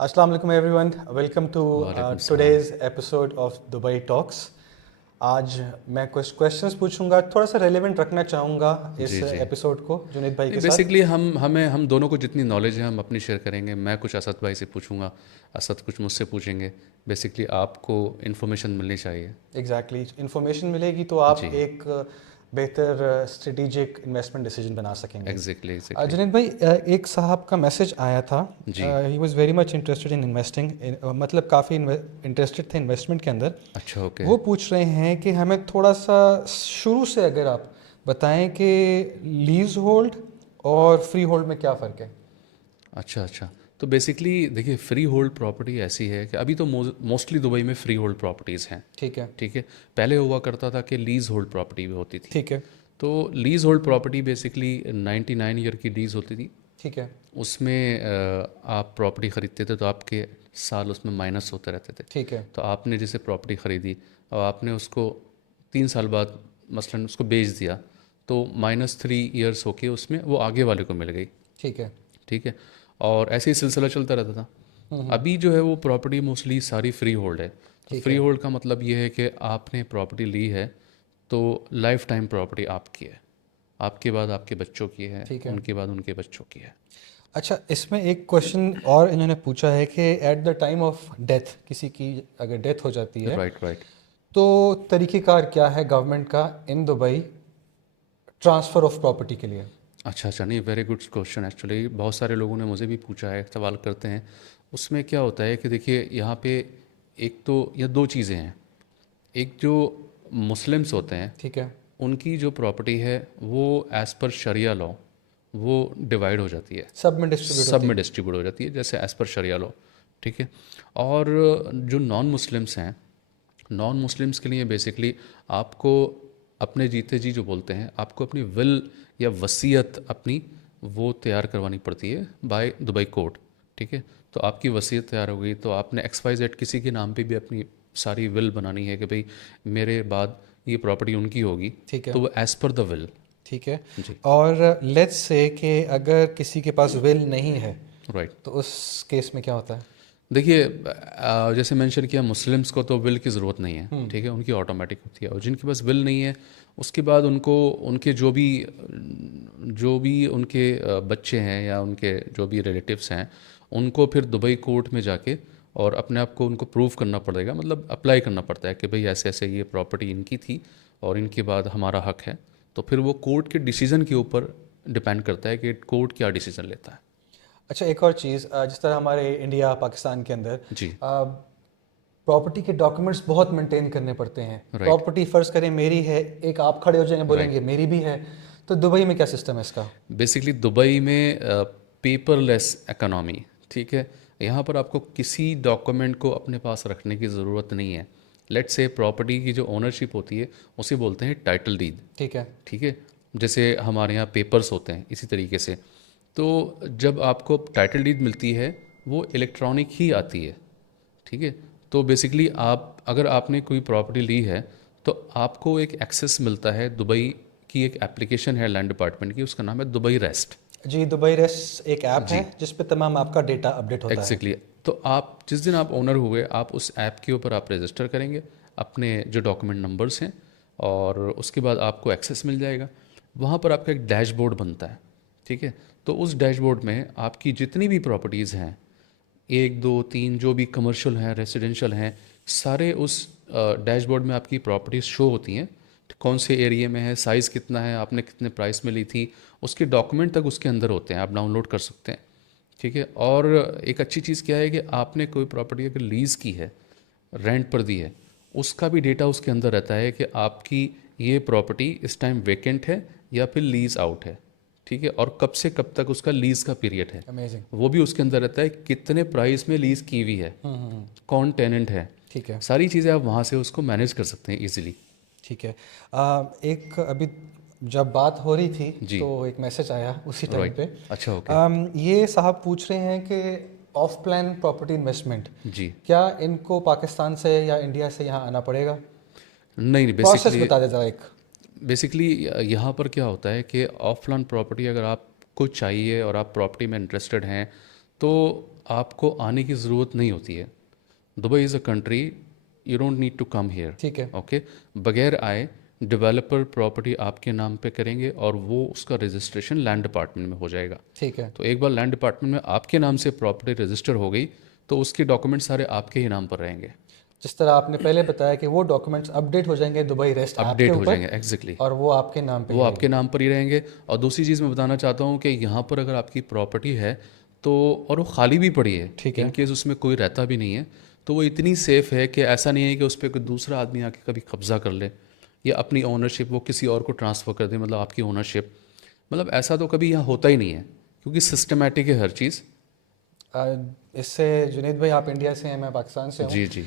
Assalamu alaikum everyone. Welcome to वालेकुम सलाम। today's episode of Dubai Talks. आज मैं कुछ क्वेश्चंस पूछूंगा, थोड़ा सा रेलेवेंट रखना चाहूँगा इस जी जी। एपिसोड को जुनेद भाई नहीं, के साथ। बेसिकली हम दोनों को जितनी नॉलेज है हम अपनी शेयर करेंगे। मैं कुछ असद भाई से पूछूंगा, असद कुछ मुझसे पूछेंगे। बेसिकली आपको इन्फॉर्मेशन मिलनी चाहिए। एग्जैक्टली इंफॉर्मेशन मिलेगी तो आप जी, एक बेहतर स्ट्रेटेजिक इन्वेस्टमेंट डिसीजन बना सकेंगे। Exactly exactly. जुनेद भाई, एक साहब का मैसेज आया था। जी। He was very much interested in investing, मतलब काफ़ी इंटरेस्टेड थे इन्वेस्टमेंट के अंदर। अच्छा, ओके। वो पूछ रहे हैं कि हमें थोड़ा सा शुरू से अगर आप बताएं कि लीज होल्ड और फ्री होल्ड में क्या फ़र्क है। अच्छा अच्छा। तो बेसिकली देखिए, फ्री होल्ड प्रॉपर्टी ऐसी है कि अभी तो मोस्टली दुबई में फ्री होल्ड प्रॉपर्टीज़ हैं। ठीक है। ठीक है। पहले हुआ करता था कि लीज होल्ड प्रॉपर्टी भी होती थी। ठीक है। तो lease hold property basically 99 year की लीज होती थी। ठीक है। उसमें आप प्रॉपर्टी ख़रीदते थे तो आपके साल उसमें माइनस होते रहते थे। ठीक है। तो आपने जैसे प्रॉपर्टी ख़रीदी और आपने उसको 3 साल बाद मसलन उसको बेच दिया, तो -3 ईयर्स होके उसमें वो आगे वाले को मिल गई। ठीक है। ठीक है। और ऐसे ही सिलसिला चलता रहता था। अभी जो है वो प्रॉपर्टी मोस्टली सारी फ्री होल्ड है। तो ठीक फ्री है। होल्ड का मतलब ये है कि आपने प्रॉपर्टी ली है तो लाइफ टाइम प्रॉपर्टी आपकी है। आपके बाद आपके बच्चों की है, ठीक है। उनके बाद उनके बच्चों की है। अच्छा, इसमें एक क्वेश्चन और इन्होंने पूछा है कि at the time of death, किसी की अगर डेथ हो जाती है राइट राइट। तो तरीक़ेकार क्या है गवर्नमेंट का in Dubai transfer of property के लिए। अच्छा अच्छा। नहीं, वेरी गुड क्वेश्चन। एक्चुअली बहुत सारे लोगों ने मुझे भी पूछा है, सवाल करते हैं। उसमें क्या होता है कि देखिए यहाँ पे एक तो या दो चीज़ें हैं। एक जो मुस्लिम्स होते हैं ठीक है। उनकी जो प्रॉपर्टी है वो एज़ पर शरिया लॉ वो डिवाइड हो जाती है, सब में डिस्ट्रीब्यूट सब होती में है। डिस्ट्रीब्यूट हो जाती है जैसे एज़ पर शरिया लॉ। ठीक है। और जो नॉन मुस्लिम्स हैं, नॉन मुस्लिम्स के लिए बेसिकली आपको अपने जीते जी जो बोलते हैं, आपको अपनी विल या वसीयत अपनी वो तैयार करवानी पड़ती है बाय दुबई कोर्ट। ठीक है। तो आपकी वसीयत तैयार हो गई तो आपने XYZ किसी के नाम पे भी अपनी सारी विल बनानी है कि भाई मेरे बाद ये प्रॉपर्टी उनकी होगी। ठीक है। तो वो एज़ पर द विल। ठीक है। जी। और लेट्स से कि अगर किसी के पास विल नहीं है राइट। तो उस केस में क्या होता है। देखिए, जैसे मेंशन किया, मुस्लिम्स को तो विल की ज़रूरत नहीं है। ठीक है, उनकी ऑटोमेटिक होती है। और जिनके पास विल नहीं है उसके बाद उनको उनके जो भी उनके बच्चे हैं या उनके जो भी रिलेटिव्स हैं, उनको फिर दुबई कोर्ट में जाके और अपने आप को उनको प्रूव करना पड़ेगा, मतलब अप्लाई करना पड़ता है कि भाई ऐसे ऐसे ये प्रॉपर्टी इनकी थी और इनके बाद हमारा हक है। तो फिर वो कोर्ट के डिसीज़न के ऊपर डिपेंड करता है कि कोर्ट क्या डिसीज़न लेता है। अच्छा, एक और चीज़, जिस तरह हमारे इंडिया पाकिस्तान के अंदर जी। प्रॉपर्टी के डॉक्यूमेंट्स बहुत मेंटेन करने पड़ते हैं। राइट प्रॉपर्टी फ़र्ज़ करें मेरी है, एक आप खड़े हो जाएंगे राइट। बोलेंगे मेरी भी है। तो दुबई में क्या सिस्टम है इसका। बेसिकली दुबई में पेपरलेस इकोनॉमी। ठीक है। यहाँ पर आपको किसी डॉक्यूमेंट को अपने पास रखने की ज़रूरत नहीं है। लेट्स से प्रॉपर्टी की जो ओनरशिप होती है उसे बोलते हैं टाइटल डीड। ठीक है। ठीक है। जैसे हमारे यहाँ पेपर्स होते हैं इसी तरीके से। तो जब आपको टाइटल डीड मिलती है वो इलेक्ट्रॉनिक ही आती है। ठीक है। तो बेसिकली आप अगर आपने कोई प्रॉपर्टी ली है तो आपको एक एक्सेस मिलता है। दुबई की एक एप्लीकेशन है लैंड डिपार्टमेंट की, उसका नाम है दुबई रेस्ट। जी, दुबई रेस्ट एक ऐप है जी, जिस पे तमाम आपका डेटा अपडेट होता है। एग्जैक्टली। तो आप जिस दिन आप ओनर हुए, आप उस ऐप के ऊपर आप रजिस्टर करेंगे अपने जो डॉक्यूमेंट नंबर्स हैं और उसके बाद आपको एक्सेस मिल जाएगा। वहाँ पर आपका एक डैशबोर्ड बनता है। ठीक है। तो उस डैशबोर्ड में आपकी जितनी भी प्रॉपर्टीज़ हैं, एक दो तीन जो भी कमर्शियल हैं, रेजिडेंशियल हैं, सारे उस डैशबोर्ड में आपकी प्रॉपर्टीज शो होती हैं। कौन से एरिया में है, साइज़ कितना है, आपने कितने प्राइस में ली थी, उसके डॉक्यूमेंट तक उसके अंदर होते हैं, आप डाउनलोड कर सकते हैं। ठीक है। और एक अच्छी चीज़ क्या है कि आपने कोई प्रॉपर्टी अगर लीज़ की है, रेंट पर दी है, उसका भी डेटा उसके अंदर रहता है कि आपकी ये प्रॉपर्टी इस टाइम वेकेंट है या फिर लीज़ आउट है। ठीक है। और कब से कब तक उसका लीज़ का पीरियड है, अमेजिंग। वो भी उसके अंदर रहता है। कितने प्राइस में लीज़ की हुई है, कौन टेनेंट है, ठीक है। सारी चीज़ें आप वहाँ से उसको मैनेज कर सकते हैं इजीली। ठीक है। एक अभी जब बात हो रही थी जी। तो एक मैसेज आया उसी टाइम राइट। पे। अच्छा, ओके। ये साहब पूछ रहे हैं कि ऑफ प्लान प्रॉपर्टी इन्वेस्टमेंट, जी। क्या इनको पाकिस्तान से या इंडिया से यहाँ आना पड़ेगा। नहीं नहीं, प्रोसेस बेसिकली बता दे ज़रा एक। बेसिकली यहाँ पर क्या होता है कि ऑफलाइन प्रॉपर्टी अगर आपको चाहिए और आप प्रॉपर्टी में इंटरेस्टेड हैं तो आपको आने की ज़रूरत नहीं होती है। Dubai is a country, you don't need to come here. ठीक है। ओके, बगैर आए डेवलपर प्रॉपर्टी आपके नाम पे करेंगे और वो उसका रजिस्ट्रेशन लैंड डिपार्टमेंट में हो जाएगा। ठीक है। तो एक बार लैंड डिपार्टमेंट में आपके नाम से प्रॉपर्टी रजिस्टर हो गई तो उसके डॉक्यूमेंट सारे आपके ही नाम पर रहेंगे, जिस तरह आपने पहले बताया कि वो डॉक्यूमेंट्स अपडेट हो जाएंगे दुबई रेस्ट ऐप के अपडेट हो ऊपर, जाएंगे। एग्जैक्टली, और वो आपके नाम पे वो ही आपके रहेगी। नाम पर ही रहेंगे। और दूसरी चीज़ मैं बताना चाहता हूँ कि यहाँ पर अगर आपकी प्रॉपर्टी है तो, और वो खाली भी पड़ी है, ठीक है। इन केस उसमें कोई रहता भी नहीं है, तो वो इतनी सेफ़ है कि ऐसा नहीं है कि उस पर कोई दूसरा आदमी आके कभी कब्ज़ा कर ले या अपनी ओनरशिप वो किसी और को ट्रांसफ़र कर दे, मतलब आपकी ओनरशिप। मतलब ऐसा तो कभी यहाँ होता ही नहीं है क्योंकि सिस्टमेटिक है हर चीज़। इससे जुनेद भाई, आप इंडिया से हैं, मैं पाकिस्तान से हूँ। जी जी,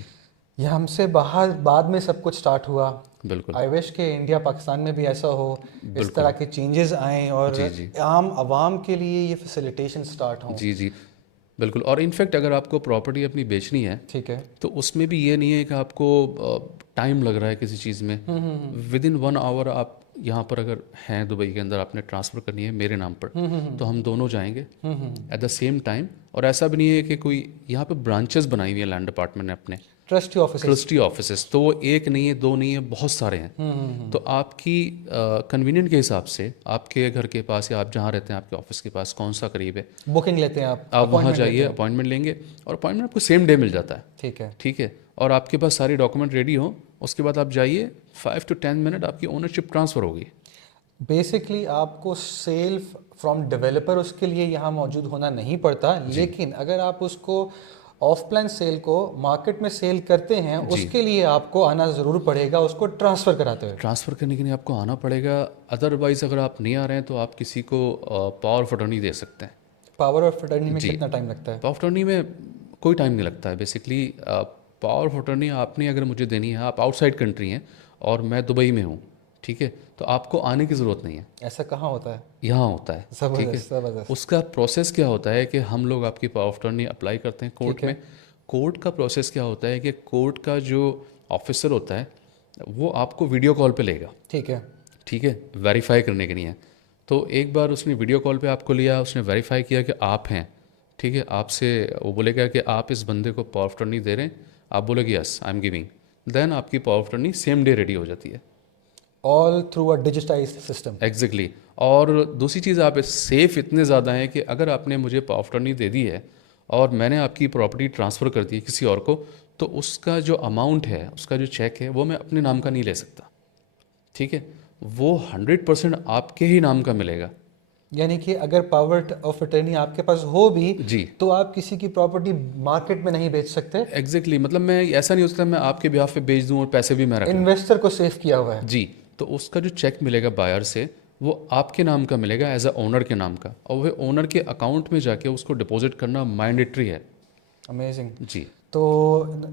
ये हमसे बाहर बाद में सब कुछ स्टार्ट हुआ। बिल्कुल आई विश के इंडिया पाकिस्तान में भी ऐसा हो, इस बिल्कुल। तरह के चेंजेस आएँ और जी जी आम आवाम के लिए ये फैसिलिटेशन स्टार्ट हों। जी जी, बिल्कुल। और इनफैक्ट अगर आपको प्रॉपर्टी अपनी बेचनी है ठीक है। तो उसमें भी ये नहीं है कि आपको टाइम लग रहा है किसी चीज़ में। विद इन 1 आवर आप यहाँ पर अगर हैं दुबई के अंदर, आपने ट्रांसफ़र करनी है मेरे नाम पर, तो हम दोनों जाएंगे एट द सेम टाइम। और ऐसा भी नहीं है कि कोई यहाँ पे ब्रांचेस बनाई हुई है लैंड डिपार्टमेंट ने अपने, ट्रस्टी ऑफिस। ट्रस्टी ऑफिसेस, तो वो एक नहीं है, दो नहीं है, बहुत सारे हैं। तो आपकी कन्वीनियंट के हिसाब से आपके घर के पास या आप जहाँ रहते हैं आपके ऑफिस के पास कौन सा करीब है, बुकिंग लेते हैं आप आप वहाँ appointment लेते जाइए, हैं। अपॉइंटमेंट लेंगे और अपॉइंटमेंट आपको सेम डे मिल जाता है। ठीक है। ठीक है, और आपके पास सारी डॉक्यूमेंट रेडी हो, उसके बाद आप जाइए, 5 to 10 मिनट आपकी ओनरशिप ट्रांसफ़र होगी। बेसिकली आपको सेल फ्रॉम डेवलपर उसके लिए यहाँ मौजूद होना नहीं पड़ता, लेकिन अगर आप उसको ऑफ प्लान सेल को मार्केट में सेल करते हैं, जी। उसके लिए आपको आना ज़रूर पड़ेगा, उसको ट्रांसफ़र कराते हुए। ट्रांसफ़र करने के लिए आपको आना पड़ेगा, अदरवाइज़ अगर आप नहीं आ रहे हैं तो आप किसी को पावर ऑफ अटॉर्नी दे सकते हैं। पावर ऑफ अटर्नी में जी, कितना टाइम लगता है? पावर ऑफ अटॉर्नी में कोई टाइम नहीं लगता है। बेसिकली पावर ऑफ अटॉर्नी आपने अगर मुझे देनी है, आप आउटसाइड कंट्री हैं और मैं दुबई में हूँ, ठीक है, तो आपको आने की ज़रूरत नहीं है, ऐसा कहाँ होता है? यहाँ होता है। ठीक है, ज़बरदस्त ज़बरदस्त। उसका प्रोसेस क्या होता है कि हम लोग आपकी पावर ऑफ अटॉर्नी अप्लाई करते हैं कोर्ट ठीक है। में। कोर्ट का प्रोसेस क्या होता है कि कोर्ट का जो ऑफिसर होता है वो आपको वीडियो कॉल पे लेगा, ठीक है। ठीक है, वेरीफाई करने के लिए। तो एक बार उसने वीडियो कॉल पे आपको लिया, उसने वेरीफाई किया कि आप हैं, ठीक है, आपसे वो बोलेगा कि आप इस बंदे को पावर ऑफ अटॉर्नी दे रहे हैं, आप बोलेगे yes I am giving, then आपकी power of attorney same day ready हो जाती है। All through a digitised system. Exactly. और दूसरी चीज़, आप सेफ़ इतने ज़्यादा हैं कि अगर आपने मुझे पावर ऑफ अटॉर्नी दे दी है और मैंने आपकी प्रॉपर्टी ट्रांसफ़र कर दी है किसी और को, तो उसका जो अमाउंट है, उसका जो चेक है, वो मैं अपने नाम का नहीं ले सकता। ठीक है, वो 100% आपके ही नाम का मिलेगा। यानी कि अगर पावर ऑफ अटर्नी आपके पास हो भी, जी, तो आप किसी की प्रॉपर्टी मार्केट में नहीं बेच सकते। एग्जैक्टली। मतलब मैं ऐसा नहीं हो सकता मैं आपके बिहाफ पे बेच दूं और पैसे भी मैं रख लूं। इन्वेस्टर को सेफ किया हुआ है। जी, तो उसका जो चेक मिलेगा बायर से, वो आपके नाम का मिलेगा एज अ ओनर के नाम का, और वह ओनर के अकाउंट में जाके उसको डिपॉजिट करना मैंडेटरी है। अमेजिंग। जी तो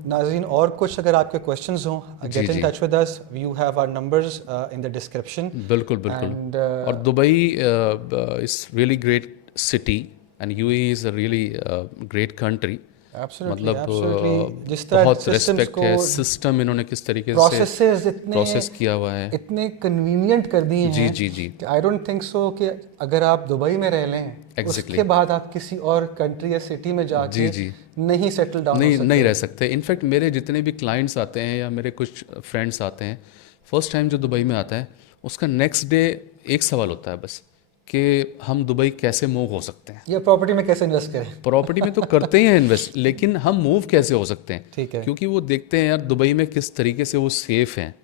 नाज़रीन, और कुछ अगर आपके क्वेश्चंस हों, जी गेट इन जी, touch with us, you have our numbers in the description. बिल्कुल बिल्कुल। एंड और Dubai is really great city and UAE is a really great country. Absolutely मतलब एब्सोल्युटली, जिस तरह बहुत सिस्टम्स रिस्पेक्ट को, है, सिस्टम इन्होंने किस तरीके से प्रोसेसेस इतने प्रोसेस किया हुआ है। इतने कन्वीनियंट कर दिए जी हैं जी जी, कि आई डोंट थिंक सो कि अगर आप दुबई में रह लें, एग्जैक्टली। उसके बाद आप किसी और कंट्री या सिटी में जी जाके जी, नहीं सेटल डाउन हो नहीं सकते। नहीं रह सकते। इनफैक्ट मेरे जितने भी क्लाइंट्स आते हैं या मेरे कुछ फ्रेंड्स आते हैं, फर्स्ट टाइम जो दुबई में आता है, उसका नेक्स्ट डे एक सवाल होता है बस कि हम दुबई कैसे मूव हो सकते हैं। या प्रॉपर्टी में कैसे इन्वेस्ट करें। प्रॉपर्टी में तो करते ही हैं इन्वेस्ट, लेकिन हम मूव कैसे हो सकते हैं, ठीक है। क्योंकि वो देखते हैं यार दुबई में किस तरीके से वो सेफ़ हैं।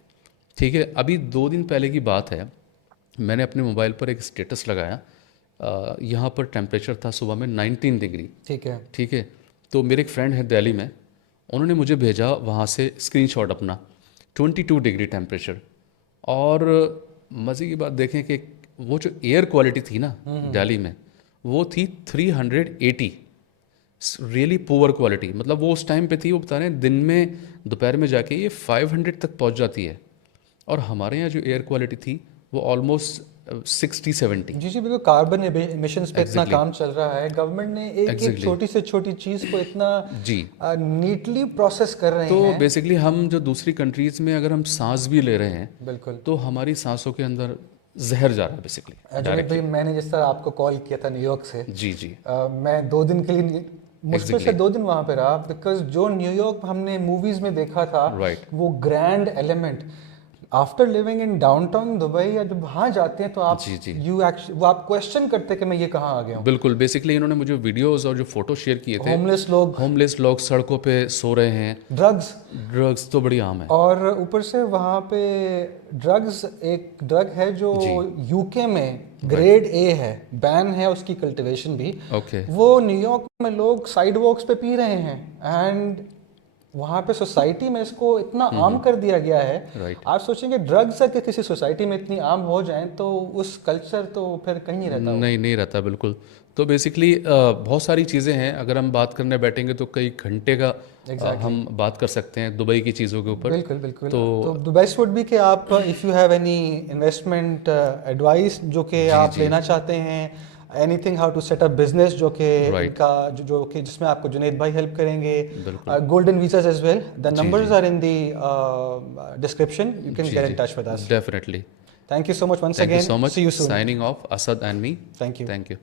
ठीक है, अभी 2 दिन पहले की बात है, मैंने अपने मोबाइल पर एक स्टेटस लगाया, यहाँ पर टेम्परेचर था सुबह में 19 डिग्री। ठीक है। ठीक है, तो मेरे एक फ्रेंड है दिल्ली में, उन्होंने मुझे भेजा वहाँ से स्क्रीनशॉट अपना, 22 डिग्री टेम्परेचर। और मज़े की बात देखें कि वो जो एयर क्वालिटी थी ना दिल्ली में, वो थी 380, रियली पुअर क्वालिटी। मतलब वो उस टाइम पे थी, वो बता रहे हैं दिन में दोपहर में जाके ये 500 तक पहुंच जाती है, और हमारे यहाँ जो एयर क्वालिटी थी वो ऑलमोस्ट 60-70। जी जी बिल्कुल, कार्बन एमिशंस पे इतना Exactly. काम चल रहा है, गवर्नमेंट ने एक एक Exactly. छोटी से छोटी चीज़ को इतना जी, नीटली प्रोसेस कर रहे तो हैं। बेसिकली हम जो दूसरी कंट्रीज़ में अगर हम सांस भी ले रहे हैं, बिल्कुल। तो हमारी सांसों के अंदर जहर जा रहा है बेसिकली। जुनेद भाई, मैंने जिस तरह आपको कॉल किया था न्यूयॉर्क से, जी जी मैं 2 दिन के लिए मुश्किल से Exactly. 2 दिन वहाँ पे रहा, बिकॉज जो न्यूयॉर्क हमने मूवीज में देखा था, Right. वो grand element, after living in downtown Dubai, या जब वहाँ जाते हैं तो आप जी जी वो आप क्वेश्चन करते हैं कि मैं ये कहाँ आ गया हूँ। बिल्कुल। बेसिकली इन्होंने मुझे वीडियोस और जो फोटो शेयर किए थे, होमलेस लोग, होमलेस लोग सड़कों पे सो रहे हैं, ड्रग्स, ड्रग्स तो बड़ी आम है। और ऊपर से वहाँ पे ड्रग्स, एक ड्रग है जो जी। यूके में ग्रेड ए है, बैन है उसकी कल्टीवेशन भी, ओके वो न्यूयॉर्क में लोग साइड वॉक्स पे पी रहे हैं, एंड वहाँ पे सोसाइटी में इसको इतना आम कर दिया गया है। राइट। आप सोचेंगे ड्रग्स अगर किसी सोसाइटी में इतनी आम हो जाए तो उस कल्चर तो फिर कहीं नहीं रहता। नहीं नहीं रहता बिल्कुल। तो बेसिकली बहुत सारी चीज़ें हैं, अगर हम बात करने बैठेंगे तो कई घंटे का हम बात कर सकते हैं दुबई की चीज़ों के ऊपर। बिल्कुल बिल्कुल। तो द बेस्ट वुड बी कि आप, if you have any investment advice जो कि आप लेना चाहते हैं, anything how to set up business जो कि इनका जो कि जिसमें आपको जुनेद भाई हेल्प करेंगे, golden visas as well, the numbers are in the description, you can get in touch with us. Definitely. Thank you so much once Thank you again, so much. See you soon. Signing off, Asad and me. Thank you. Thank you.